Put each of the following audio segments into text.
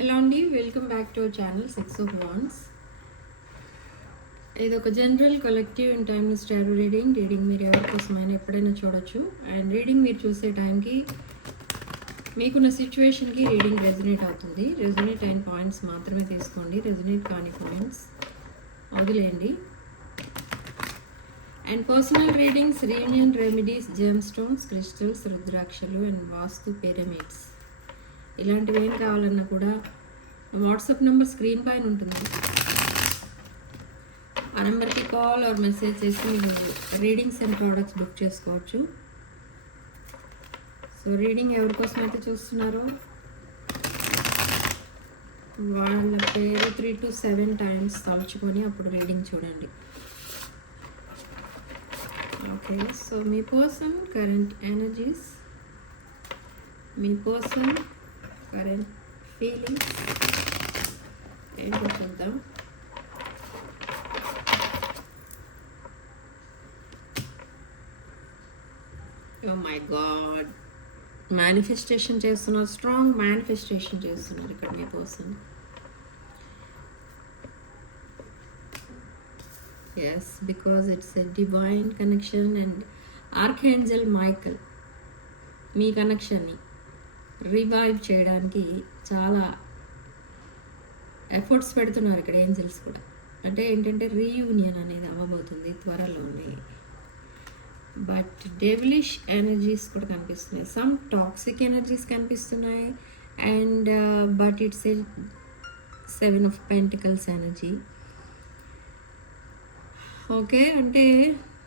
Hello అండి, welcome back to our channel 6 of Wands. ఇది ఒక general collective and timeless tarot reading మీరు ఎవరికోసమైనా ఎప్పుడైనా చూడొచ్చు. అండ్ రీడింగ్ మీరు చూసే టైంకి మీకున్న సిచ్యువేషన్కి రీడింగ్ రెజనేట్ అవుతుంది. రెజనేట్ అయిన పాయింట్స్ మాత్రమే తీసుకోండి, రెజనేట్ కాని పాయింట్స్ వదిలేయండి. And personal readings, reunion remedies, gem stones, crystals, రుద్రాక్షలు అండ్ వాస్తు పిరమిడ్స్ ఇలాంటివి ఏం కావాలన్నా కూడా వాట్సాప్ నెంబర్ స్క్రీన్ పైన ఉంటుంది. ఆ నెంబర్కి కాల్ ఆర్ మెసేజ్ చేసి మీరు రీడింగ్స్ అండ్ ప్రోడక్ట్స్ బుక్ చేసుకోవచ్చు. సో రీడింగ్ ఎవరికోసం అయితే చూస్తున్నారో వాళ్ళ పేరు 3 to 7 times తలుచుకొని అప్పుడు రీడింగ్ చూడండి. ఓకే, సో మీ పర్సన్ కరెంట్ ఎనర్జీస్, మీ పర్సన్ కరెంట్ ఫీలింగ్స్ ఏంటో చూద్దాం. ఓ మై గాడ్, మేనిఫెస్టేషన్ చేస్తున్నారు, స్ట్రాంగ్ మేనిఫెస్టేషన్ చేస్తున్నారు ఇక్కడ మీ person. Yes, because it's a divine connection and archangel Michael మీ కనెక్షన్ని రివైవ్ చేయడానికి చాలా ఎఫర్ట్స్ పెడుతున్నారు ఇక్కడ ఏంజల్స్ కూడా. అంటే ఏంటంటే రీయూనియన్ అనేది అవ్వబోతుంది త్వరలోనే. బట్ డెవిలిష్ ఎనర్జీస్ కూడా కనిపిస్తున్నాయి, సమ్ టాక్సిక్ ఎనర్జీస్ కనిపిస్తున్నాయి. And but it's a 7 of Pentacles energy. Okay, అంటే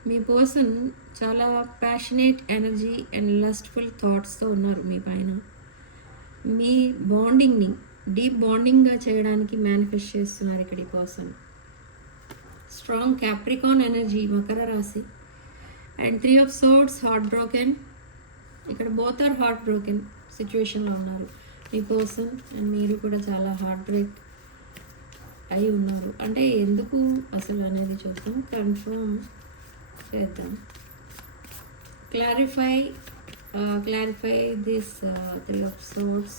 మీ పర్సన్ చాలా ప్యాషనేట్ ఎనర్జీ అండ్ లస్ట్ఫుల్ థాట్స్తో ఉన్నారు మీ పైన. మీ బాండింగ్ని డీప్ బాండింగ్గా చేయడానికి మేనిఫెస్ట్ చేస్తున్నారు ఇక్కడ ఈ person. Strong Capricorn energy, Makar రాశి. And 3 of Swords, heart broken. ఇక్కడ బోత్ ఆర్ హార్ట్ బ్రోకెన్ సిచ్యువేషన్లో ఉన్నారు మీ పర్సన్. అండ్ మీరు కూడా చాలా హార్ట్ బ్రేక్ అయి ఉన్నారు. అంటే ఎందుకు అసలు అనేది చూద్దాం, కన్ఫర్మ్ చేద్దాం. clarify this 3 of Swords.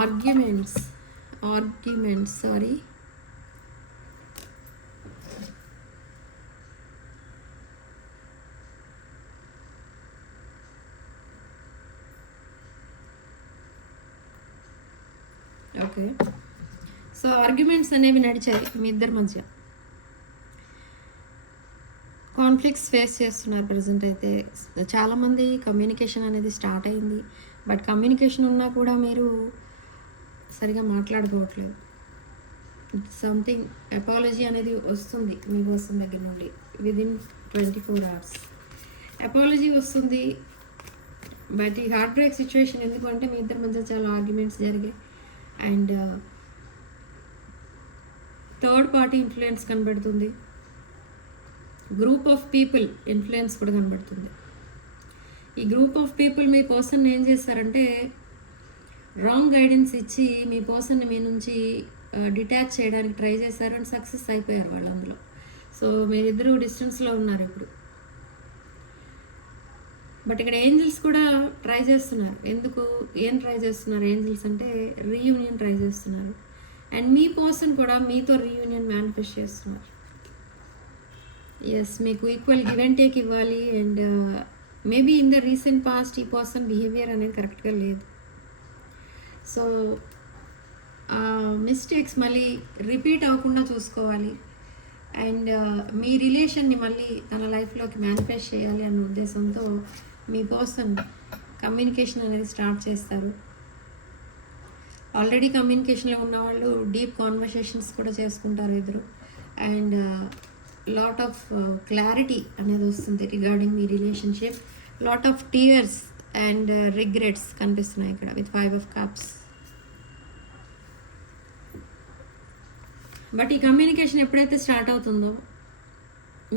arguments, sorry. Okay, so arguments అనేవి నడిచాయి మీ ఇద్దరి మధ్య. కాన్ఫ్లిక్ట్స్ ఫేస్ చేస్తున్నారు ప్రజెంట్ అయితే. చాలామంది కమ్యూనికేషన్ అనేది స్టార్ట్ అయింది, బట్ కమ్యూనికేషన్ ఉన్నా కూడా మీరు సరిగా మాట్లాడుకోవట్లేదు. సంథింగ్ అపాలజీ అనేది వస్తుంది మీ పర్సన్ దగ్గర నుండి విదిన్ 24 hours. అపాలజీ వస్తుంది. బట్ ఈ హార్ట్ బ్రేక్ సిచ్యువేషన్ ఎందుకంటే మీ ఇద్దరి మధ్య చాలా ఆర్గ్యుమెంట్స్ జరిగాయి. అండ్ థర్డ్ పార్టీ ఇన్ఫ్లుయెన్స్ కనబడుతుంది, గ్రూప్ ఆఫ్ పీపుల్ ఇన్ఫ్లుయెన్స్ కూడా కనబడుతుంది. ఈ group of people me person ఏం చేస్తారంటే రాంగ్ గైడెన్స్ ఇచ్చి మీ పర్సన్ని మీ నుంచి డిటాచ్ చేయడానికి ట్రై చేశారు అండ్ సక్సెస్ అయిపోయారు వాళ్ళు అందులో. సో మీరిద్దరూ డిస్టెన్స్లో ఉన్నారు ఇప్పుడు. బట్ ఇక్కడ ఏంజల్స్ కూడా ట్రై చేస్తున్నారు. ఏం ట్రై చేస్తున్నారు ఏంజల్స్ అంటే రీయూనియన్ ట్రై చేస్తున్నారు. అండ్ మీ పర్సన్ కూడా మీతో రీయూనియన్ మేనిఫెస్ట్ చేస్తున్నారు. ఎస్, మీకు ఈక్వల్ గివ్ అండ్ టేక్ ఇవ్వాలి. And maybe in the recent past ఈ పర్సన్ బిహేవియర్ అనేది కరెక్ట్గా లేదు. సో మిస్టేక్స్ మళ్ళీ రిపీట్ అవ్వకుండా చూసుకోవాలి. అండ్ మీ రిలేషన్ని మళ్ళీ తన లైఫ్లోకి మేనిఫెస్ట్ చేయాలి అన్న ఉద్దేశంతో మీ పర్సన్ కమ్యూనికేషన్ అనేది స్టార్ట్ చేస్తారు. ఆల్రెడీ కమ్యూనికేషన్లో ఉన్నవాళ్ళు డీప్ కాన్వర్సేషన్స్ కూడా చేసుకుంటారు ఇద్దరు. అండ్ లాట్ ఆఫ్ క్లారిటీ అనేది వస్తుంది regarding me relationship. Lot of tears and regrets కనిపిస్తున్నాయి ఇక్కడ విత్ 5 of Cups. బట్ ఈ కమ్యూనికేషన్ ఎప్పుడైతే స్టార్ట్ అవుతుందో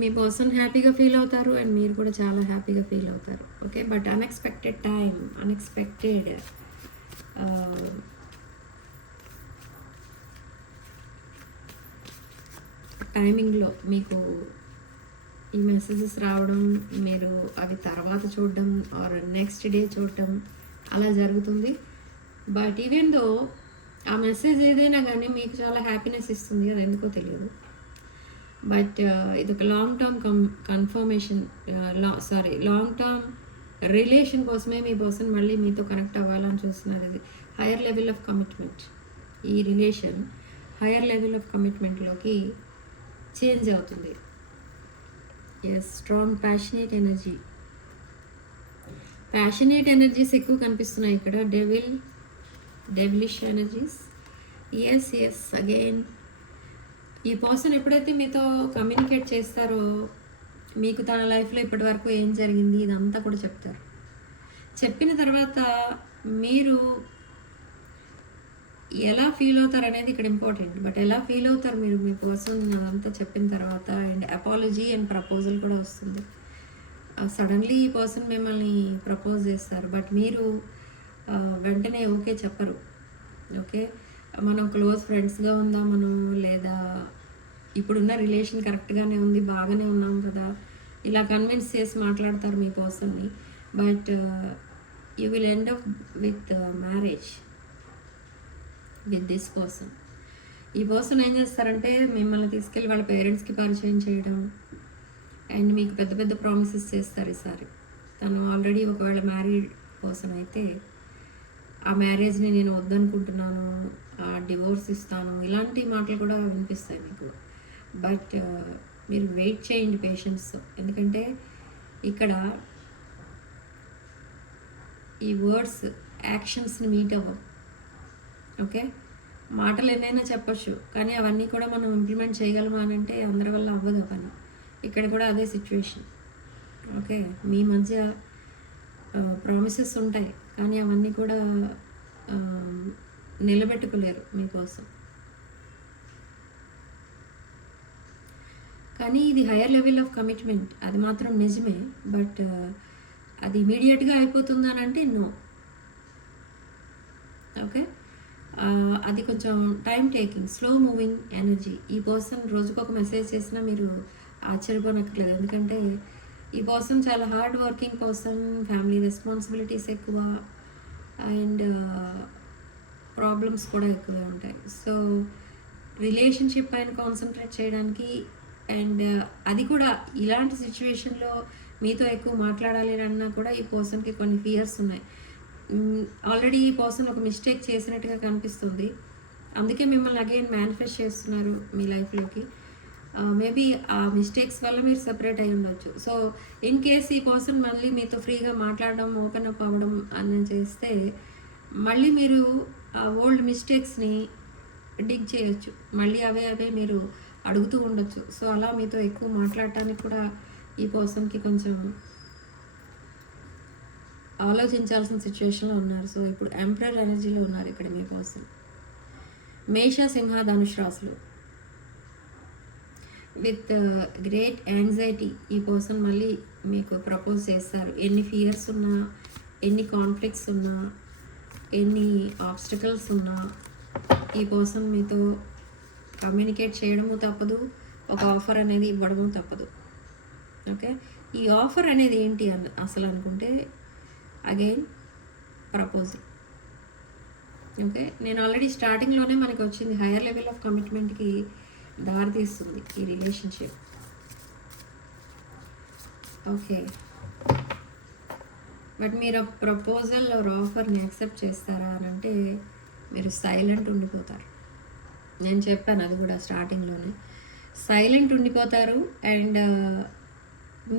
మీ పర్సన్ హ్యాపీగా ఫీల్ అవుతారు అండ్ మీరు కూడా చాలా హ్యాపీగా ఫీల్ అవుతారు. ఓకే, బట్ అన్ఎక్స్పెక్టెడ్ టైమింగ్లో మీకు ఈ మెసేజెస్ రావడం, మీరు అవి తర్వాత చూడడం ఆర్ నెక్స్ట్ డే చూడటం అలా జరుగుతుంది. బట్ ఈవెన్ దో ఆ మెసేజ్ ఏదైనా కానీ మీకు చాలా హ్యాపీనెస్ ఇస్తుంది, అది ఎందుకో తెలియదు. బట్ ఇది ఒక long term confirmation, long term relation కోసమే మీ పర్సన్ మళ్ళీ మీతో కనెక్ట్ అవ్వాలని చూస్తున్నారు. ఇది హయ్యర్ లెవెల్ ఆఫ్ కమిట్మెంట్. ఈ రిలేషన్ హయ్యర్ లెవెల్ ఆఫ్ కమిట్మెంట్లోకి చేంజ్ అవుతుంది. Yes, strong passionate energy. Passionate energies ఎక్కువ కనిపిస్తున్నాయి ఇక్కడ. Devilish energies. ఎస్ అగైన్ ఈ పర్సన్ ఎప్పుడైతే మీతో కమ్యూనికేట్ చేస్తారో మీకు తన లైఫ్లో ఇప్పటి వరకు ఏం జరిగింది ఇదంతా కూడా చెప్తారు. చెప్పిన తర్వాత మీరు ఎలా ఫీల్ అవుతారు అనేది ఇక్కడ ఇంపార్టెంట్. బట్ ఎలా ఫీల్ అవుతారు మీరు మీ పర్సన్ అదంతా చెప్పిన తర్వాత? అండ్ అపాలజీ అండ్ ప్రపోజల్ కూడా వస్తుంది. సడన్లీ ఈ పర్సన్ మిమ్మల్ని ప్రపోజ్ చేస్తారు, బట్ మీరు వెంటనే ఓకే చెప్పరు. ఓకే, మనం క్లోజ్ ఫ్రెండ్స్గా ఉందామను, లేదా ఇప్పుడున్న రిలేషన్ కరెక్ట్గానే ఉంది, బాగానే ఉన్నాం కదా, ఇలా కన్విన్స్ చేసి మాట్లాడతారు మీ పర్సన్ని. But you will end up with marriage with this person. ఈ పర్సన్ ఏం చేస్తారంటే మిమ్మల్ని తీసుకెళ్ళి వాళ్ళ పేరెంట్స్కి పరిచయం చేయడం అండ్ మీకు పెద్ద పెద్ద ప్రామిసెస్ చేస్తారు. ఈసారి తను ఆల్రెడీ ఒకవేళ మ్యారీడ్ పర్సన్ అయితే ఆ మ్యారేజ్ని నేను వద్దనుకుంటున్నాను, డివోర్స్ ఇస్తాను, ఇలాంటి మాటలు కూడా వినిపిస్తాయి మీకు. బట్ మీరు వెయిట్ చేయండి పేషెన్స్. ఎందుకంటే ఇక్కడ ఈ వర్డ్స్ యాక్షన్స్ని మీట్ అవ్వవు. ఓకే, మాటలు ఎన్నైనా చెప్పచ్చు, కానీ అవన్నీ కూడా మనం ఇంప్లిమెంట్ చేయగలమా అని అంటే అందరి వల్ల అవ్వదు ఆ పని. ఇక్కడ కూడా అదే సిచ్యువేషన్. ఓకే, మీ మధ్య ప్రామిసెస్ ఉంటాయి, కానీ అవన్నీ కూడా నిలబెట్టుకోలేరు మీకోసం. కానీ ఇది హయ్యర్ లెవెల్ ఆఫ్ కమిట్మెంట్, అది మాత్రం నిజమే. బట్ అది ఇమీడియట్గా అయిపోతుందని అంటే నో. ఓకే, అది కొంచెం time taking, slow moving energy. ఈ పర్సన్ రోజుకొక మెసేజ్ చేసినా మీరు ఆశ్చర్యపోనక్కర్లేదు. ఎందుకంటే ఈ పర్సన్ చాలా hard working person, family responsibilities ఎక్కువ అండ్ ప్రాబ్లమ్స్ కూడా ఎక్కువగా ఉంటాయి. సో రిలేషన్షిప్ పైన కాన్సన్ట్రేట్ చేయడానికి అండ్ అది కూడా ఇలాంటి సిచ్యువేషన్లో మీతో ఎక్కువ మాట్లాడాలి అన్నా కూడా ఈ పర్సన్కి కొన్ని ఫియర్స్ ఉన్నాయి. ఆల్రెడీ ఈ పర్సన్ ఒక మిస్టేక్ చేసినట్టుగా కనిపిస్తుంది, అందుకే మిమ్మల్ని అగైన్ మేనిఫెస్ట్ చేస్తున్నారు మీ లైఫ్లోకి. మేబీ ఆ మిస్టేక్స్ వల్ల మీరు సెపరేట్ అయి ఉండొచ్చు. సో ఇన్ కేస్ ఈ పర్సన్ మళ్ళీ మీతో ఫ్రీగా మాట్లాడడం, ఓపెన్ అప్ అవ్వడం అని చేస్తే మళ్ళీ మీరు ఆ ఓల్డ్ మిస్టేక్స్ని డిగ్ చేయొచ్చు, మళ్ళీ అవే మీరు అడుగుతూ ఉండొచ్చు. సో అలా మీతో ఎక్కువ మాట్లాడటానికి కూడా ఈ పర్సన్కి కొంచెం ఆలోచించాల్సిన సిచ్యువేషన్లో ఉన్నారు. సో ఇప్పుడు ఎంపరర్ ఎనర్జీలో ఉన్నారు ఇక్కడ మీ పర్సన్. మేష, సింహ, ధనుష్ రాశులు. విత్ గ్రేట్ యాంగ్జైటీ ఈ పర్సన్ మళ్ళీ మీకు ప్రపోజ్ చేస్తారు. ఎన్ని ఫియర్స్ ఉన్నా, ఎన్ని కాన్ఫ్లిక్ట్స్ ఉన్నా, ఎన్ని ఆబ్స్టకల్స్ ఉన్నా ఈ పర్సన్ మీతో కమ్యూనికేట్ చేయడము తప్పదు, ఒక ఆఫర్ అనేది ఇవ్వడము తప్పదు. ఓకే, ఈ ఆఫర్ అనేది ఏంటి అసలు అనుకుంటే అగైన్ ప్రపోజల్. ఓకే, నేను ఆల్రెడీ స్టార్టింగ్లోనే మనకి వచ్చింది హయ్యర్ లెవెల్ ఆఫ్ కమిట్మెంట్కి దారితీస్తుంది ఈ రిలేషన్షిప్. ఓకే, బట్ మీరు ఆ ప్రపోజల్ ఆర్ ఆఫర్ని యాక్సెప్ట్ చేస్తారా అని అంటే మీరు సైలెంట్ ఉండిపోతారు. నేను చెప్పాను అది కూడా స్టార్టింగ్లోనే, సైలెంట్ ఉండిపోతారు. అండ్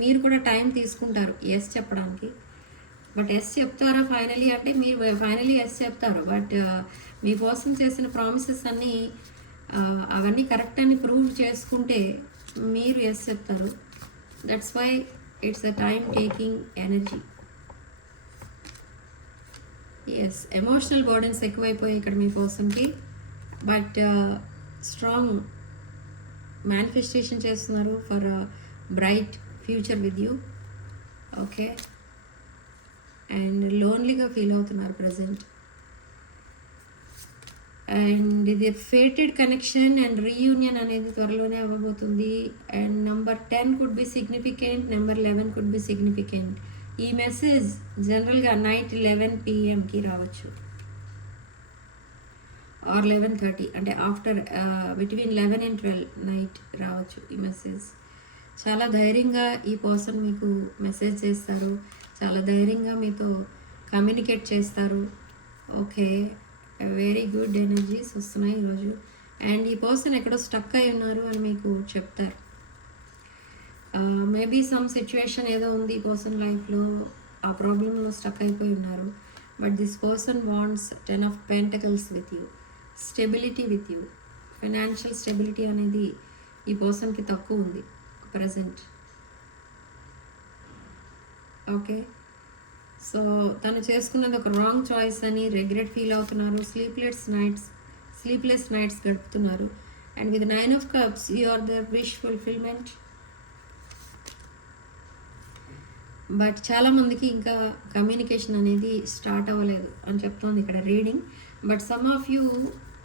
మీరు కూడా టైం తీసుకుంటారు ఎస్ చెప్పడానికి. బట్ ఎస్ చెప్తారా ఫైనలీ అంటే మీరు ఫైనలీ ఎస్ చెప్తారు. బట్ మీ పర్సన్ చేసిన ప్రామిసెస్ అన్నీ అవన్నీ కరెక్ట్ అని ప్రూవ్ చేసుకుంటే మీరు ఎస్ చెప్తారు. That's why it's a time taking energy. Yes, emotional burdens ఎక్కువైపోయాయి ఇక్కడ మీ పర్సన్కి. బట్ స్ట్రాంగ్ మేనిఫెస్టేషన్ చేస్తున్నారు for bright future with you. Okay, and లోన్లీగా ఫీల్ అవుతున్నారు ప్రజెంట్. అండ్ ఇది ఫేటెడ్ కనెక్షన్ అండ్ రీయూనియన్ అనేది త్వరలోనే అవ్వబోతుంది. And number 10 could be significant, number 11 could be significant. ఈ మెసేజ్ జనరల్గా నైట్ 11 PM రావచ్చు ఆర్ 11:30, అంటే ఆఫ్టర్ బిట్వీన్ 11 and 12 నైట్ రావచ్చు ఈ మెసేజ్. చాలా ధైర్యంగా ఈ పర్సన్ మీకు మెసేజ్ చేస్తారు, చాలా ధైర్యంగా మీతో కమ్యూనికేట్ చేస్తారు. ఓకే, వెరీ గుడ్ ఎనర్జీస్ వస్తున్నాయి ఈరోజు. అండ్ ఈ పర్సన్ ఎక్కడో స్టక్ అయి ఉన్నారు అని మీకు చెప్తారు. మేబీ సమ్ సిచ్యువేషన్ ఏదో ఉంది ఈ పర్సన్ లైఫ్లో, ఆ ప్రాబ్లంలో స్టక్ అయిపోయి ఉన్నారు. But this person wants 10 of Pentacles with you, stability with you. Financial stability అనేది ఈ పర్సన్కి తక్కువ ఉంది ప్రజెంట్. ఓకే, సో తను చేసుకున్నది ఒక రాంగ్ చాయిస్ అని రిగ్రెట్ ఫీల్ అవుతున్నారు. స్లీప్లెస్ నైట్స్ గడుపుతున్నారు. And with 9 of Cups you are the wish fulfilment. But చాలామందికి ఇంకా కమ్యూనికేషన్ అనేది స్టార్ట్ అవ్వలేదు అని చెప్తోంది ఇక్కడ reading. But some of you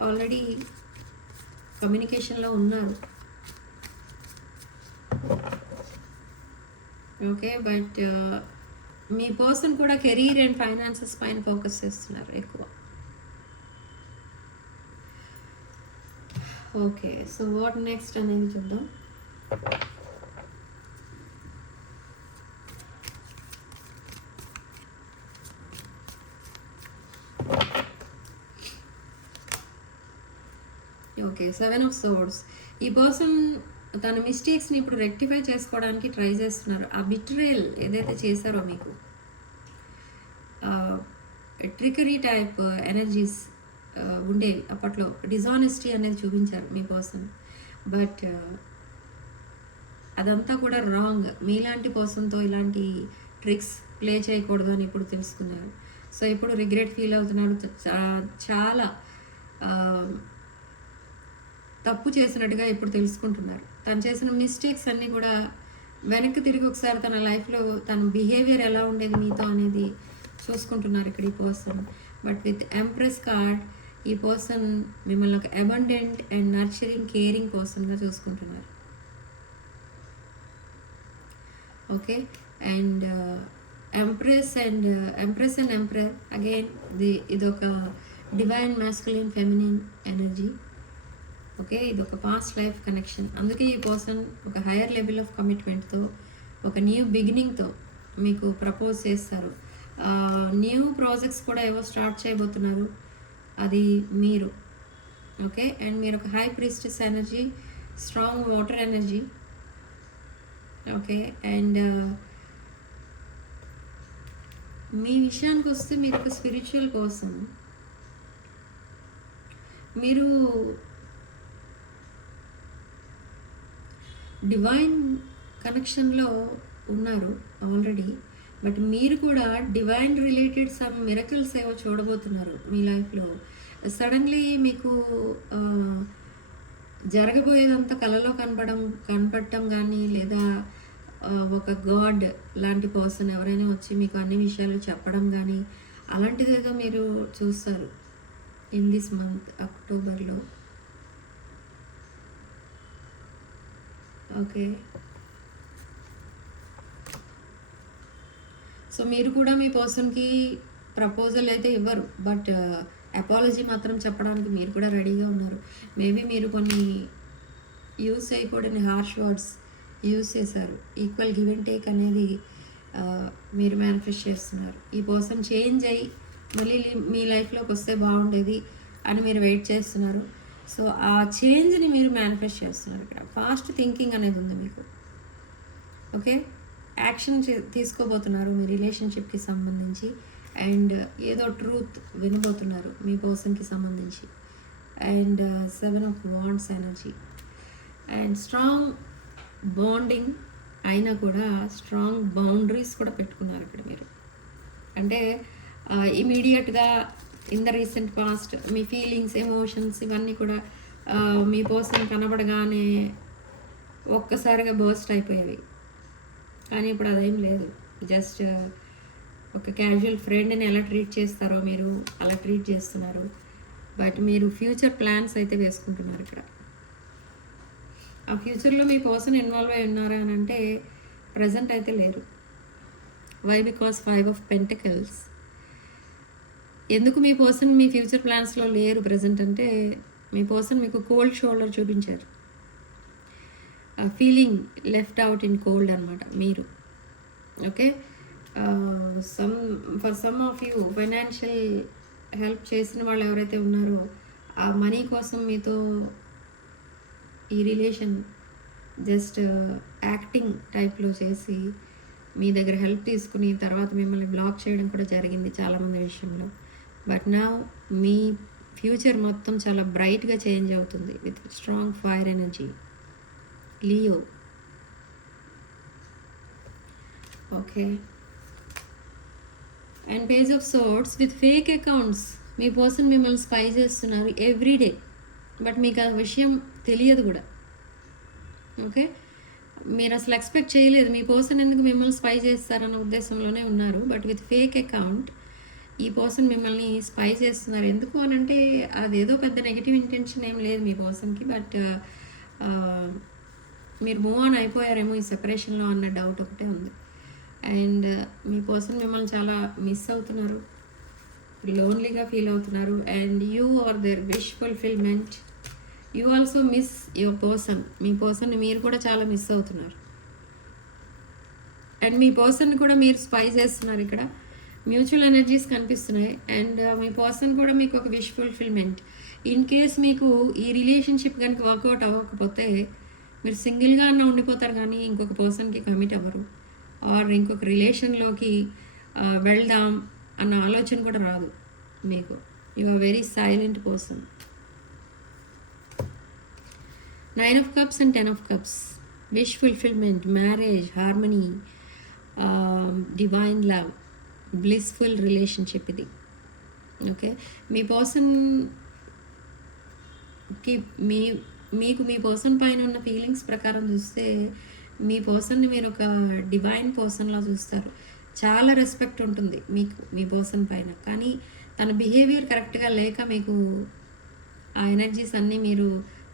already కమ్యూనికేషన్లో ఉన్నారు. ఓకే, బట్ మీ పర్సన్ కూడా కెరీర్ అండ్ ఫైనాన్సెస్ పైన ఫోకస్ చేస్తున్నారు ఎక్కువ. ఓకే, సో వాట్ నెక్స్ట్ అనేది చూద్దాం. Okay, 7 of Swords. ఈ పర్సన్ తన మిస్టేక్స్ని ఇప్పుడు రెక్టిఫై చేసుకోవడానికి ట్రై చేస్తున్నారు. ఆ బిట్రేల్ ఏదైతే చేశారో మీకు ట్రికరీ టైప్ ఎనర్జీస్ ఉండేవి అప్పట్లో, డిజానెస్టీ అనేది చూపించారు మీ పర్సన్. బట్ అదంతా కూడా రాంగ్. మీలాంటి పర్సన్తో ఇలాంటి ట్రిక్స్ ప్లే చేయకూడదు అని ఇప్పుడు తెలుసుకున్నారు. సో ఇప్పుడు రిగ్రెట్ ఫీల్ అవుతున్నాడు. చాలా తప్పు చేసినట్టుగా ఇప్పుడు తెలుసుకుంటున్నారు. తను చేసిన మిస్టేక్స్ అన్నీ కూడా వెనక్కి తిరిగి ఒకసారి తన లైఫ్లో తన బిహేవియర్ ఎలా ఉండేది మీతో అనేది చూసుకుంటున్నారు ఇక్కడ ఈ పర్సన్. బట్ విత్ ఎంప్రెస్ కార్డ్ ఈ పర్సన్ మిమ్మల్ని ఒక అబండెంట్ అండ్ నర్చరింగ్ కేరింగ్ పర్సన్గా చూసుకుంటున్నారు. Okay, and empress and emperor again ఇదొక divine masculine feminine energy. Okay, ఇది ఒక పాస్ట్ లైఫ్ కనెక్షన్. అందుకే ఈ పర్సన్ ఒక హైయర్ లెవెల్ ఆఫ్ కమిట్మెంట్తో, ఒక న్యూ బిగినింగ్తో మీకు ప్రపోజ్ చేస్తారు. న్యూ ప్రాజెక్ట్స్ కూడా ఏవో స్టార్ట్ చేయబోతున్నారు, అది మీరు. ఓకే, అండ్ మీరు ఒక high priestess energy, strong water energy. Okay, and మీ విషయానికి వస్తే మీరు ఒక స్పిరిచువల్ పర్సన్. మీరు డివైన్ కనెక్షన్లో ఉన్నారు ఆల్రెడీ. బట్ మీరు కూడా డివైన్ రిలేటెడ్ సమ్ మిరకల్స్ ఏవో చూడబోతున్నారు మీ లైఫ్లో. సడన్లీ మీకు జరగబోయేదంతా కలలో కనపడటం కానీ, లేదా ఒక గాడ్ లాంటి పర్సన్ ఎవరైనా వచ్చి మీకు అన్ని విషయాలు చెప్పడం కానీ, అలాంటిదేదో మీరు చూస్తారు ఇన్ దిస్ మంత్ అక్టోబర్లో. ఓకే, సో మీరు కూడా మీ పర్సన్కి ప్రపోజల్ అయితే ఇవ్వరు, బట్ అపాలజీ మాత్రం చెప్పడానికి మీరు కూడా రెడీగా ఉన్నారు. మేబీ మీరు కొన్ని యూస్ చేయకూడని హార్ష్ వర్డ్స్ యూస్ చేశారు. ఈక్వల్ గివ్ అండ్ టేక్ అనేది మీరు మేనిఫెస్ట్ చేస్తున్నారు. ఈ పర్సన్ చేంజ్ అయ్యి మళ్ళీ మీ లైఫ్లోకి వస్తే బాగుండేది అని మీరు వెయిట్ చేస్తున్నారు. సో ఆ చేంజ్ని మీరు మేనిఫెస్ట్ చేస్తున్నారు. ఇక్కడ ఫాస్ట్ థింకింగ్ అనేది ఉంది మీకు. ఓకే, యాక్షన్ తీసుకోబోతున్నారు మీ రిలేషన్షిప్కి సంబంధించి. అండ్ ఏదో ట్రూత్ వినబోతున్నారు మీ పర్సన్కి సంబంధించి. And 7 of Wands energy. And strong bonding అయినా కూడా స్ట్రాంగ్ బౌండరీస్ కూడా పెట్టుకున్నారు ఇక్కడ మీరు. అంటే ఇమీడియట్గా in the recent past me feelings, emotions ఇవన్నీ కూడా మీ పర్సన్ కనబడగానే ఒక్కసారిగా బర్స్ట్ అయిపోయేవి. కానీ ఇప్పుడు అదేం లేదు. జస్ట్ ఒక క్యాజువల్ ఫ్రెండ్ని ఎలా ట్రీట్ చేస్తారో మీరు అలా ట్రీట్ చేస్తున్నారు. బట్ మీరు ఫ్యూచర్ ప్లాన్స్ అయితే వేసుకుంటున్నారు ఇక్కడ. ఆ ఫ్యూచర్లో మీ పర్సన్ ఇన్వాల్వ్ అయి ఉన్నారా అని అంటే ప్రజెంట్ అయితే లేరు. వై? Because 5 of pentacles. ఎందుకు మీ పర్సన్ మీ ఫ్యూచర్ ప్లాన్స్లో లేరు ప్రజెంట్ అంటే, మీ పర్సన్ మీకు కోల్డ్ షోల్డర్ చూపించారు. Feeling left out in cold అనమాట మీరు. Okay, for some of you financial help చేసిన వాళ్ళు ఎవరైతే ఉన్నారో ఆ మనీ కోసం మీతో ఈ రిలేషన్ జస్ట్ యాక్టింగ్ టైప్లో చేసి మీ దగ్గర హెల్ప్ తీసుకుని తర్వాత మిమ్మల్ని బ్లాక్ చేయడం కూడా జరిగింది చాలామంది విషయంలో. బట్ నా మీ ఫ్యూచర్ మొత్తం చాలా బ్రైట్గా చేంజ్ అవుతుంది with strong fire energy. Leo. Okay, and page of swords with fake accounts. Me person మిమ్మల్ని స్పై చేస్తున్నారు ఎవ్రీడే, బట్ మీకు ఆ విషయం తెలియదు కూడా. ఓకే, మీరు అసలు ఎక్స్పెక్ట్ చేయలేదు మీ పర్సన్ ఎందుకు మిమ్మల్ని స్పై చేస్తారన్న ఉద్దేశంలోనే ఉన్నారు. బట్ విత్ ఫేక్ అకౌంట్ ఈ పర్సన్ మిమ్మల్ని స్పై చేస్తున్నారు. ఎందుకు అని అంటే అదేదో పెద్ద నెగిటివ్ ఇంటెన్షన్ ఏం లేదు మీ పర్సన్కి, బట్ మీరు మూవ్ ఆన్ అయిపోయారేమో ఈ సెపరేషన్లో అన్న డౌట్ ఒకటే ఉంది. అండ్ మీ పర్సన్ మిమ్మల్ని చాలా మిస్ అవుతున్నారు, లోన్లీగా ఫీల్ అవుతున్నారు. And you are their wish fulfilment. You also miss your person. మీ పర్సన్ని మీరు కూడా చాలా మిస్ అవుతున్నారు. అండ్ మీ పర్సన్ కూడా మీరు స్పై చేస్తున్నారు. ఇక్కడ మ్యూచువల్ ఎనర్జీస్ కనిపిస్తున్నాయి. అండ్ మీ పర్సన్ కూడా మీకు ఒక విష్ ఫుల్ఫిల్మెంట్. ఇన్ కేస్ మీకు ఈ రిలేషన్షిప్ కనుక వర్కౌట్ అవ్వకపోతే మీరు సింగిల్గా అన్న ఉండిపోతారు, కానీ ఇంకొక పర్సన్కి కమిట్ అవ్వరు. ఆర్ ఇంకొక రిలేషన్లోకి వెళ్దాం అన్న ఆలోచన కూడా రాదు మీకు. You are very silent person. 9 of Cups and 10 of Cups. Wish fulfillment, marriage, harmony, divine love, blissful relationship ఇది. ఓకే, మీ పర్సన్కి మీకు మీ పర్సన్ పైన ఉన్న ఫీలింగ్స్ ప్రకారం చూస్తే మీ పర్సన్ని మీరు ఒక డివైన్ పర్సన్లా చూస్తారు. చాలా రెస్పెక్ట్ ఉంటుంది మీకు మీ పర్సన్ పైన, కానీ తన బిహేవియర్ కరెక్ట్గా లేక మీకు ఆ ఎనర్జీస్ అన్నీ మీరు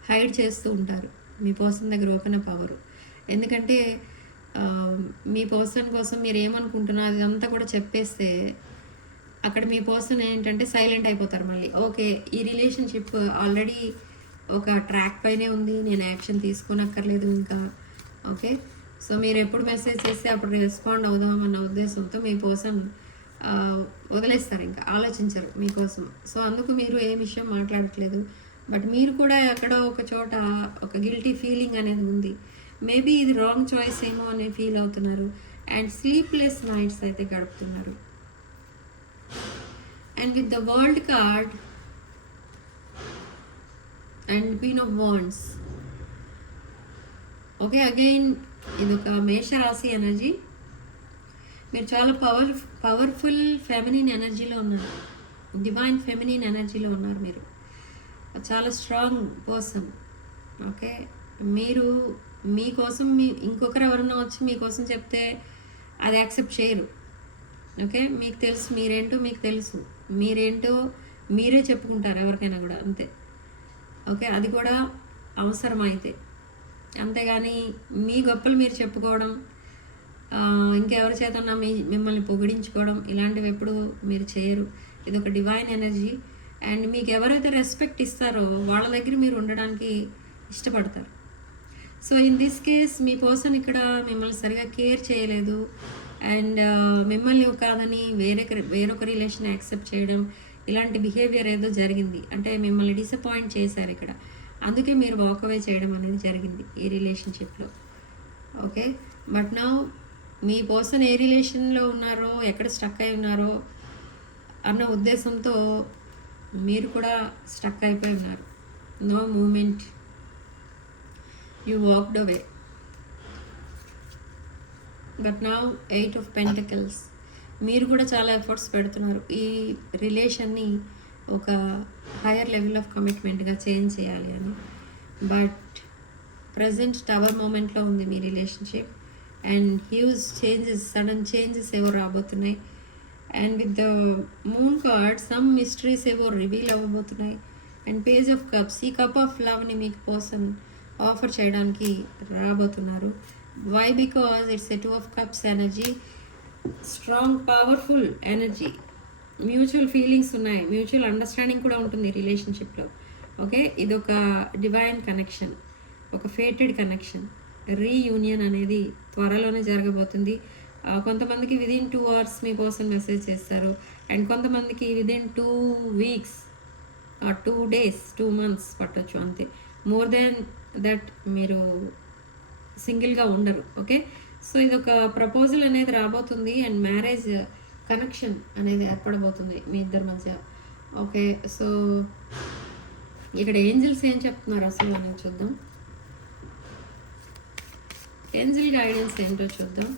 హైడ్ చేస్తూ ఉంటారు. మీ పర్సన్ దగ్గర ఓపెన్ అప్ అవ్వరు. ఎందుకంటే మీ పర్సన్ కోసం మీరు ఏమనుకుంటున్నారు అదంతా కూడా చెప్పేస్తే అక్కడ మీ పర్సన్ ఏంటంటే సైలెంట్ అయిపోతారు మళ్ళీ. ఓకే, ఈ రిలేషన్షిప్ ఆల్రెడీ ఒక ట్రాక్ పైనే ఉంది, నేను యాక్షన్ తీసుకోనక్కర్లేదు ఇంకా. ఓకే, సో మీరు ఎప్పుడు మెసేజ్ చేస్తే అప్పుడు రెస్పాండ్ అవుదామన్న ఉద్దేశంతో మీ పర్సన్ వదిలేస్తారు, ఇంకా ఆలోచించరు మీకోసం. సో అందుకు మీరు ఏ విషయం మాట్లాడట్లేదు. బట్ మీరు కూడా ఎక్కడో ఒక చోట ఒక గిల్టీ ఫీలింగ్ అనేది ఉంది. మేబీ ఇది రాంగ్ చాయిస్ ఏమో అని ఫీల్ అవుతున్నారు. అండ్ స్లీప్లెస్ నైట్స్ అయితే గడుపుతున్నారు. And with the world card and queen of wands. Okay, again ఇది ఒక మేషరాశి ఎనర్జీ. మీరు చాలా పవర్ఫుల్ ఫెమినిన్ ఎనర్జీలో ఉన్నారు, డివైన్ ఫెమినిన్ ఎనర్జీలో ఉన్నారు. మీరు చాలా స్ట్రాంగ్ పర్సన్. ఓకే, మీరు మీకోసం ఇంకొకరు ఎవరన్నా వచ్చి మీకోసం చెప్తే అది యాక్సెప్ట్ చేయరు. ఓకే, మీకు తెలుసు మీరేంటో, మీకు తెలుసు మీరేంటో మీరే చెప్పుకుంటారు ఎవరికైనా కూడా, అంతే. ఓకే, అది కూడా అవసరమైతే, అంతేగాని మీ గొప్పలు మీరు చెప్పుకోవడం, ఇంకెవరి చేతన్నా మిమ్మల్ని పొగిడించుకోవడం ఇలాంటివి ఎప్పుడు మీరు చేయరు. ఇది ఒక డివైన్ ఎనర్జీ. అండ్ మీకు ఎవరైతే రెస్పెక్ట్ ఇస్తారో వాళ్ళ దగ్గర మీరు ఉండడానికి ఇష్టపడతారు. So in this case me person ఇక్కడ మిమ్మల్ని సరిగా కేర్ చేయలేదు. అండ్ మిమ్మల్ని కాదని వేరొక రిలేషన్ యాక్సెప్ట్ చేయడం, ఇలాంటి బిహేవియర్ ఏదో జరిగింది. అంటే మిమ్మల్ని డిసప్పాయింట్ చేశారు ఇక్కడ. అందుకే మీరు వాకవే చేయడం అనేది జరిగింది ఈ రిలేషన్షిప్లో. ఓకే, బట్ నౌ మీ పర్సన్ ఏ రిలేషన్లో ఉన్నారో, ఎక్కడ స్టక్ అయి ఉన్నారో అన్న ఉద్దేశంతో మీరు కూడా స్టక్ అయిపోయి ఉన్నారు. No moment, you walked away. But now 8 of Pentacles. మీరు కూడా చాలా ఎఫర్ట్స్ పెడుతున్నారు ఈ రిలేషన్ని ఒక హైయర్ లెవెల్ ఆఫ్ కమిట్మెంట్గా చేంజ్ చేయాలి అని. బట్ ప్రజెంట్ టవర్ మూమెంట్లో ఉంది మీ relationship. And huge changes, sudden changes ఏవో రాబోతున్నాయి. And with the moon card some mysteries ఏవో రివీల్ అవ్వబోతున్నాయి. అండ్ పేజ్ ఆఫ్ కప్స్, ఈ కప్ ఆఫ్ లవ్ని మీకు పర్సన్ ఆఫర్ చేయడానికి రాబోతున్నారు. Why? Because it's a 2 of cups energy, strong powerful energy, mutual feelings ఉన్నాయి, మ్యూచువల్ అండర్స్టాండింగ్ కూడా ఉంటుంది రిలేషన్షిప్లో. ఓకే, ఇదొక డివైన్ కనెక్షన్, ఒక ఫేటెడ్ కనెక్షన్. రీయూనియన్ అనేది త్వరలోనే జరగబోతుంది. కొంతమందికి విదిన్ 2 hours మీ పర్సన్ మెసేజ్ చేస్తారు, అండ్ కొంతమందికి విదిన్ 2 weeks 2 days 2 months పట్టొచ్చు అంతే. మోర్ దెన్ దట్ మీరు సింగిల్గా ఉండరు. ఓకే, సో ఇదొక ప్రపోజల్ అనేది రాబోతుంది అండ్ మ్యారేజ్ కనెక్షన్ అనేది ఏర్పడబోతుంది మీ ఇద్దరి మధ్య. ఓకే, సో ఇక్కడ ఏంజల్స్ ఏం చెప్తున్నారు అసలు అనేది చూద్దాం. ఏంజల్ గైడెన్స్ ఏంటో చూద్దాం.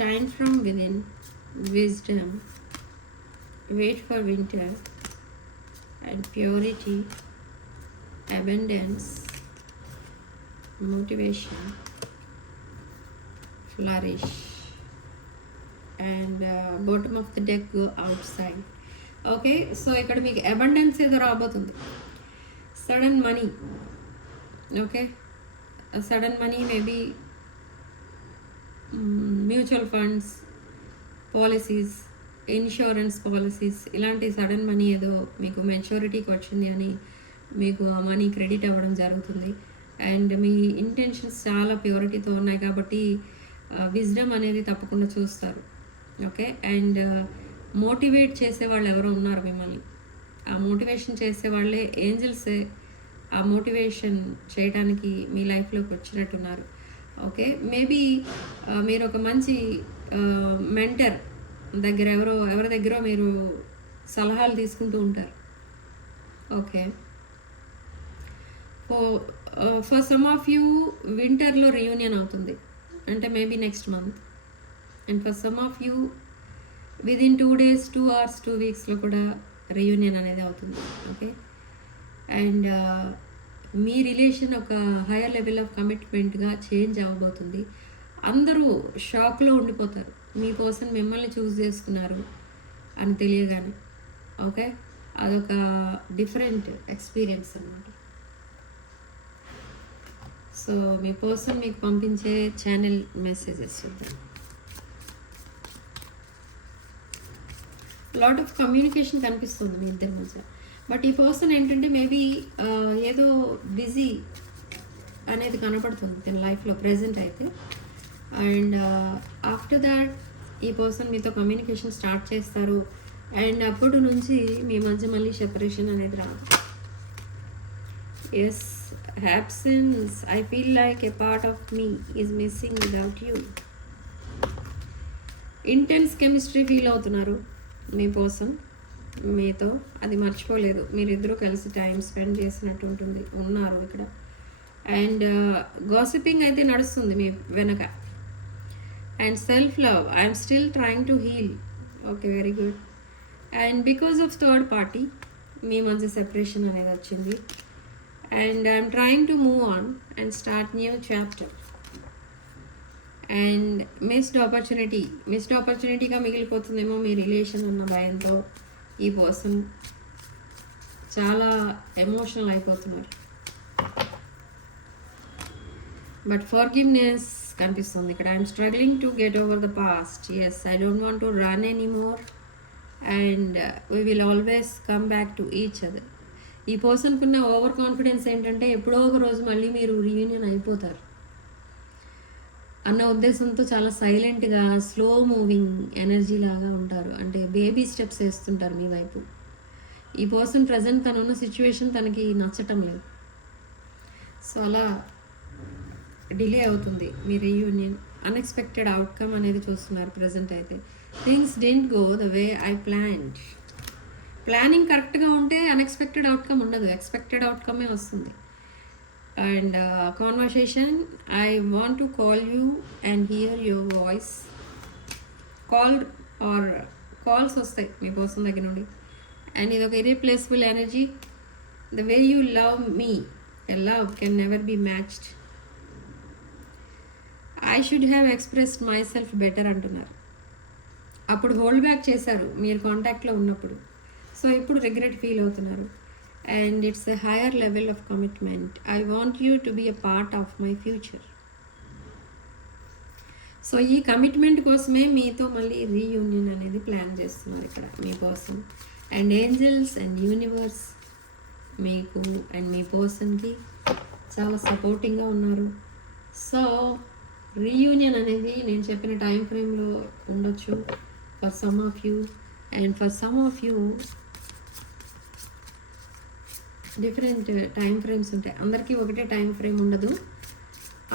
Shine from within, wisdom, wait for winter, and purity, abundance, motivation, flourish, and bottom of the deck, go outside. Okay, so ఇక్కడ మీకు అబండెన్స్ ఏదో రాబోతుంది. Sudden money. Okay, sudden money maybe mutual funds, policies, insurance policies, ఇలాంటి sudden money ఏదో మీకు మెచ్యూరిటీకి వచ్చింది అని మీకు ఆ మనీ క్రెడిట్ అవ్వడం జరుగుతుంది. అండ్ మీ ఇంటెన్షన్స్ చాలా ప్యూరిటీతో ఉన్నాయి కాబట్టి విజ్డమ్ అనేది తప్పకుండా చూస్తారు. ఓకే, అండ్ మోటివేట్ చేసేవాళ్ళు ఎవరో ఉన్నారు మిమ్మల్ని. ఆ మోటివేషన్ చేసేవాళ్ళే ఏంజల్సే ఆ మోటివేషన్ చేయడానికి మీ లైఫ్లోకి వచ్చినట్టున్నారు. ఓకే, మేబీ మీరు ఒక మంచి మెంటర్ దగ్గర ఎవరి దగ్గర మీరు సలహాలు తీసుకుంటూ ఉంటారు. Okay, for some of you వింటర్లో రియూనియన్ అవుతుంది, అంటే maybe next month. And for some of you within 2 days 2 hours 2 weeksలో కూడా రియూనియన్ అనేది అవుతుంది. ఓకే, అండ్ మీ రిలేషన్ ఒక హైయర్ లెవెల్ ఆఫ్ కమిట్మెంట్గా చేంజ్ అవ్వబోతుంది. అందరూ షాక్లో ఉండిపోతారు మీ పర్సన్ మిమ్మల్ని చూస్ చేసుకున్నారు అని తెలియగానే. ఓకే, అదొక డిఫరెంట్ ఎక్స్పీరియన్స్ అన్నమాట. సో మీ పర్సన్ మీకు పంపించే ఛానల్ మెసేజెస్ చూద్దాం. లాట్ ఆఫ్ కమ్యూనికేషన్ కనిపిస్తుంది మీ ఇద్దరి మధ్య. బట్ ఈ పర్సన్ ఏంటంటే మేబీ ఏదో బిజీ అనేది కనపడుతుంది తన లైఫ్లో ప్రజెంట్ అయితే. అండ్ ఆఫ్టర్ దాట్ ఈ పర్సన్ మీతో కమ్యూనికేషన్ స్టార్ట్ చేస్తారు అండ్ అప్పటి నుంచి మీ మధ్య మళ్ళీ సెపరేషన్ అనేది రాదు. Yes, absence. I feel like a part of me is missing without you. Intense chemistry feel అవుతున్నారు మీ పర్సన్ మీతో, అది మర్చిపోలేదు. మీరిద్దరూ కలిసి టైం స్పెండ్ చేసినట్టు ఉన్నారు ఇక్కడ. అండ్ గాసిపింగ్ అయితే నడుస్తుంది మీ వెనక. And self love, I'm still trying to heal. Okay, very good. And because of third party మీ మధ్య సెపరేషన్ అనేది వచ్చింది. And I'm trying to move on and start new chapter. And missed ఆపర్చునిటీగా మిగిలిపోతుందేమో మీ రిలేషన్ ఉన్న భయంతో ఈ పర్సన్ చాలా ఎమోషనల్ అయిపోతున్నారు. బట్ ఫర్గివ్నెస్ కనిపిస్తుంది ఇక్కడ. I'm struggling to get over the past. Yes, I don't want to run any more and we will always come back to each other. ఈ పర్సన్కి ఉన్న ఓవర్ కాన్ఫిడెన్స్ ఏంటంటే ఎప్పుడో ఒక రోజు మళ్ళీ మీరు రీయూనియన్ అయిపోతారు అన్న ఉద్దేశంతో చాలా సైలెంట్గా స్లో మూవింగ్ ఎనర్జీ లాగా ఉంటారు. అంటే బేబీ స్టెప్స్ వేస్తుంటారు మీ వైపు. ఈ పర్సన్ ప్రజెంట్ తనున్న సిచ్యువేషన్ తనకి నచ్చటం లేదు, సో అలా డిలే అవుతుంది మీ రీయూనియన్. అన్ఎక్స్పెక్టెడ్ అవుట్కమ్ అనేది చూస్తున్నారు ప్రజెంట్ అయితే. Things don't go the way I planned. Planning కరెక్ట్గా ఉంటే అన్ఎక్స్పెక్టెడ్ అవుట్కమ్ ఉండదు, ఎక్స్పెక్టెడ్ అవుట్కమే వస్తుంది. And conversation, I want to call you and hear your voice. Calls వస్తాయి మీ పర్సన్ దగ్గర నుండి. అండ్ ఇది ఒక irreplaceable energy. The way you love me, a love can never be matched. I should have expressed myself better అంటున్నారు. అప్పుడు hold back చేశారు మీరు కాంటాక్ట్లో ఉన్నప్పుడు. సో ఇప్పుడు రిగ్రెట్ ఫీల్ అవుతున్నారు. And it's a higher level of commitment. I want you to be a part of my future. So ఈ commitment కోసమే మీతో మళ్ళీ రీయూనియన్ అనేది ప్లాన్ చేస్తున్నారు ఇక్కడ మీ person. And angels and universe మీకు అండ్ మీ పర్సన్కి చాలా సపోర్టింగ్గా ఉన్నారు. సో రీయూనియన్ అనేది నేను చెప్పిన టైం ఫ్రేమ్లో ఉండొచ్చు for some of you, and for some of you different time frames ఉంటాయి. అందరికీ ఒకటే టైం ఫ్రేమ్ ఉండదు.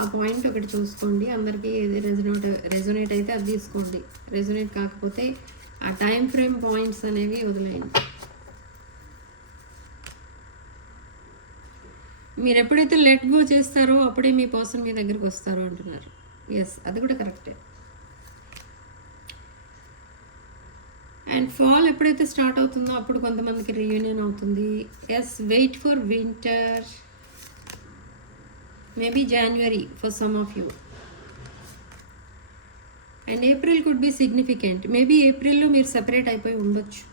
ఆ పాయింట్ ఒకటి చూసుకోండి. అందరికీ ఏది రెజొనేట్ అయితే అది తీసుకోండి. రెజొనేట్ కాకపోతే ఆ టైం ఫ్రేమ్ పాయింట్స్ అనేవి వదిలేయండి. మీరు ఎప్పుడైతే లెట్ గో చేస్తారో అప్పుడే మీ పర్సన్ మీ దగ్గరికి వస్తారు అంటున్నారు. ఎస్, అది కూడా కరెక్టే. అండ్ ఫాల్ ఎప్పుడైతే స్టార్ట్ అవుతుందో అప్పుడు కొంతమందికి రీయూనియన్ అవుతుంది. Yes, wait for winter, maybe January for some of you. And April could be significant. Maybe ఏప్రిల్లో మీరు సెపరేట్ అయిపోయి ఉండొచ్చు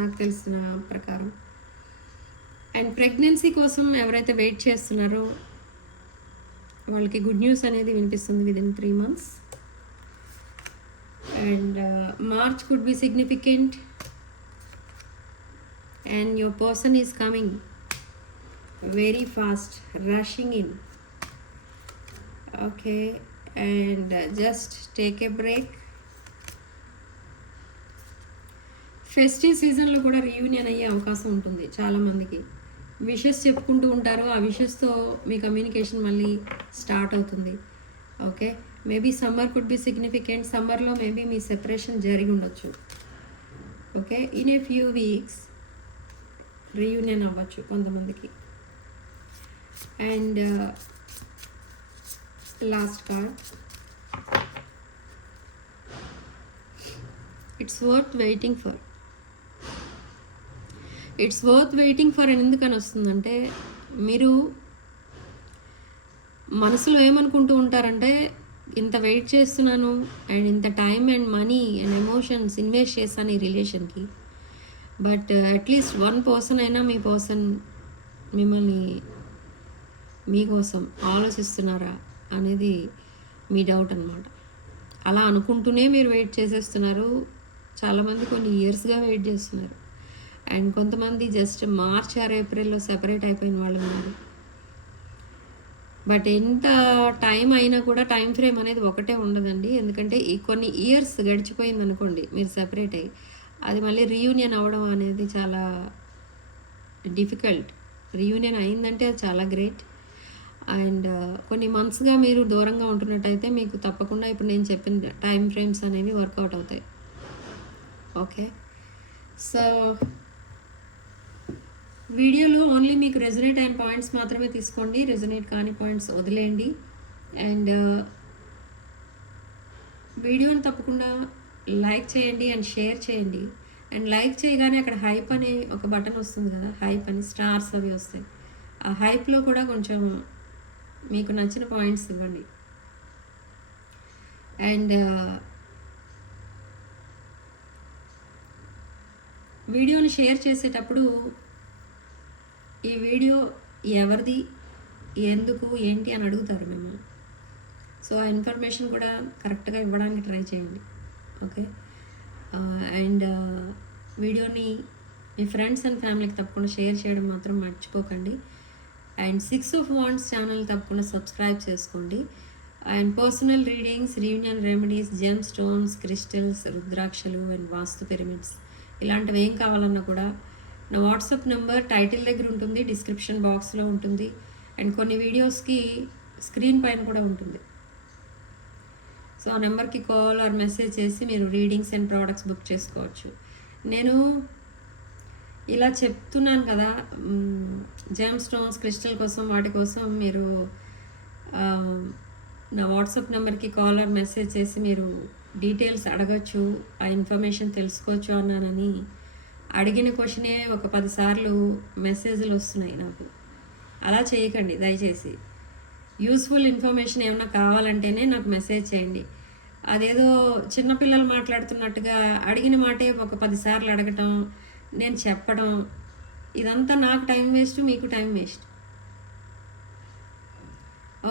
నాకు తెలిసిన ప్రకారం. అండ్ ప్రెగ్నెన్సీ కోసం ఎవరైతే వెయిట్ చేస్తున్నారో వాళ్ళకి గుడ్ న్యూస్ అనేది వినిపిస్తుంది within 3 months. And March could be significant. And your person is coming very fast, rushing in. Okay, and just take a break. Festive సీజన్లో కూడా రీయూనియన్ అయ్యే అవకాశం ఉంటుంది చాలామందికి. విషెస్ చెప్పుకుంటూ ఉంటారు, ఆ విషెస్తో మీ కమ్యూనికేషన్ మళ్ళీ స్టార్ట్ అవుతుంది. Okay, maybe summer could be significant. సమ్మర్లో మేబీ మీ సెపరేషన్ జరిగి ఉండొచ్చు. Okay, in a few weeks reunion అవ్వచ్చు కొంతమందికి. And last card, it's worth waiting for. It's worth waiting for అని ఎందుకని వస్తుందంటే, మీరు మనసులో ఏమనుకుంటూ ఉంటారంటే ఇంత వెయిట్ చేస్తున్నాను అండ్ ఇంత time and money and emotions invest చేస్తాను ఈ రిలేషన్కి, బట్ అట్లీస్ట్ 1 పర్సన్ అయినా మీ పర్సన్ మిమ్మల్ని మీకోసం ఆలోచిస్తున్నారా అనేది మీ డౌట్ అనమాట. అలా అనుకుంటూనే మీరు వెయిట్ చేసేస్తున్నారు. చాలామంది కొన్ని ఇయర్స్గా వెయిట్ చేస్తున్నారు. అండ్ కొంతమంది జస్ట్ మార్చ్ ఆర్ ఏప్రిల్లో సెపరేట్ అయిపోయిన వాళ్ళు ఉన్నారు. బట్ ఎంత టైం అయినా కూడా టైం ఫ్రేమ్ అనేది ఒకటే ఉండదండి. ఎందుకంటే ఈ కొన్ని ఇయర్స్ గడిచిపోయింది అనుకోండి మీరు సెపరేట్ అయ్యి, అది మళ్ళీ రీయూనియన్ అవ్వడం అనేది చాలా డిఫికల్ట్. రీయూనియన్ అయిందంటే అది చాలా గ్రేట్. అండ్ కొన్ని మంత్స్గా మీరు దూరంగా ఉంటున్నట్టయితే మీకు తప్పకుండా ఇప్పుడు నేను చెప్పిన టైం ఫ్రేమ్స్ అనేవి వర్కౌట్ అవుతాయి. ఓకే, సో వీడియోలో ఓన్లీ మీకు రెజొనేట్ అయిన పాయింట్స్ మాత్రమే తీసుకోండి, రెజొనేట్ కాని పాయింట్స్ వదిలేయండి. అండ్ వీడియోని తప్పకుండా లైక్ చేయండి అండ్ షేర్ చేయండి. అండ్ లైక్ చేయగానే అక్కడ హైప్ అనే ఒక బటన్ వస్తుంది కదా, హైప్ అని స్టార్స్ అవి వస్తాయి. ఆ హైప్లో కూడా కొంచెం మీకు నచ్చిన పాయింట్స్ ఇవ్వండి. అండ్ వీడియోని షేర్ చేసేటప్పుడు ఈ వీడియో ఎవరిది, ఎందుకు, ఏంటి అని అడుగుతారు మిమ్మల్ని. సో ఆ ఇన్ఫర్మేషన్ కూడా కరెక్ట్గా ఇవ్వడానికి ట్రై చేయండి. ఓకే, అండ్ వీడియోని మీ ఫ్రెండ్స్ అండ్ ఫ్యామిలీకి తప్పకుండా షేర్ చేయడం మాత్రం మర్చిపోకండి. అండ్ 6 of Wands ఛానల్ తప్పకుండా సబ్స్క్రైబ్ చేసుకోండి. And personal readings, reunion remedies, gem stones, crystals, రుద్రాక్షలు అండ్ వాస్తు పిరమిడ్స్ ఇలాంటివి ఏం కావాలన్నా కూడా నా వాట్సాప్ నెంబర్ టైటిల్ దగ్గర ఉంటుంది, డిస్క్రిప్షన్ బాక్స్లో ఉంటుంది. అండ్ కొన్ని వీడియోస్కి స్క్రీన్ పైన కూడా ఉంటుంది. సో ఆ నెంబర్కి కాల్ ఆర్ మెసేజ్ చేసి మీరు రీడింగ్స్ అండ్ ప్రోడక్ట్స్ బుక్ చేసుకోవచ్చు. నేను ఇలా చెప్తున్నాను కదా, జెమ్ స్టోన్స్, క్రిస్టల్ కోసం వాటి కోసం మీరు నా వాట్సాప్ నెంబర్కి కాల్ ఆర్ మెసేజ్ చేసి మీరు డీటెయిల్స్ అడగచ్చు, ఆ ఇన్ఫర్మేషన్ తెలుసుకోవచ్చు అన్నానని అడిగిన క్వశ్చనే ఒక 10 సార్లు మెసేజ్లు వస్తున్నాయి నాకు. అలా చేయకండి దయచేసి. యూస్ఫుల్ ఇన్ఫర్మేషన్ ఏమైనా కావాలంటేనే నాకు మెసేజ్ చేయండి. అదేదో చిన్నపిల్లలు మాట్లాడుతున్నట్టుగా అడిగిన మాటే ఒక 10 సార్లు అడగటం, నేను చెప్పడం, ఇదంతా నాకు టైం వేస్ట్, మీకు టైం వేస్ట్.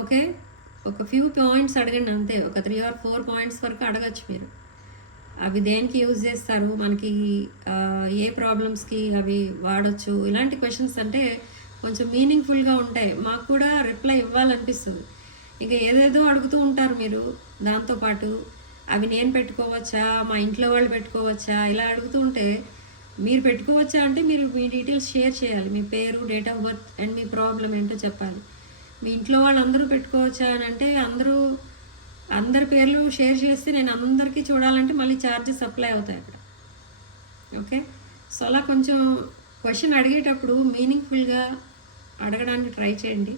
ఓకే, ఒక ఫ్యూ పాయింట్స్ అడగండి అంతే. ఒక 3 or 4 పాయింట్స్ వరకు అడగచ్చు మీరు. అవి దేనికి యూజ్ చేస్తారు, మనకి ఏ ప్రాబ్లమ్స్కి అవి వాడచ్చు, ఇలాంటి క్వశ్చన్స్ అంటే కొంచెం మీనింగ్ఫుల్గా ఉంటాయి. మాకు కూడా రిప్లై ఇవ్వాలనిపిస్తుంది. ఇంకా ఏదేదో అడుగుతూ ఉంటారు మీరు. దాంతోపాటు అవి నేను పెట్టుకోవచ్చా, మా ఇంట్లో వాళ్ళు పెట్టుకోవచ్చా, ఇలా అడుగుతూ ఉంటే మీరు పెట్టుకోవచ్చా అంటే మీరు మీ డీటెయిల్స్ షేర్ చేయాలి. మీ పేరు, date of birth and me problem ఏంటో చెప్పాలి. మీ ఇంట్లో వాళ్ళు అందరూ పెట్టుకోవచ్చా అని అంటే అందరి పేర్లు షేర్ చేస్తే నేను అందరికీ చూడాలంటే మళ్ళీ ఛార్జెస్ అప్లై అవుతాయి అక్కడ. ఓకే, సో అలా కొంచెం క్వశ్చన్ అడిగేటప్పుడు మీనింగ్ఫుల్గా అడగడానికి ట్రై చేయండి.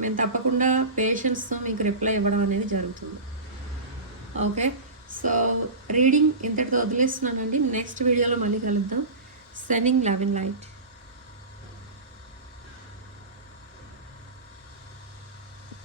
మేము తప్పకుండా పేషెన్స్తో మీకు రిప్లై ఇవ్వడం అనేది జరుగుతుంది. ఓకే, సో రీడింగ్ ఇంతటితో వదిలేస్తున్నానండి. నెక్స్ట్ వీడియోలో మళ్ళీ కలుద్దాం. Sending love and light.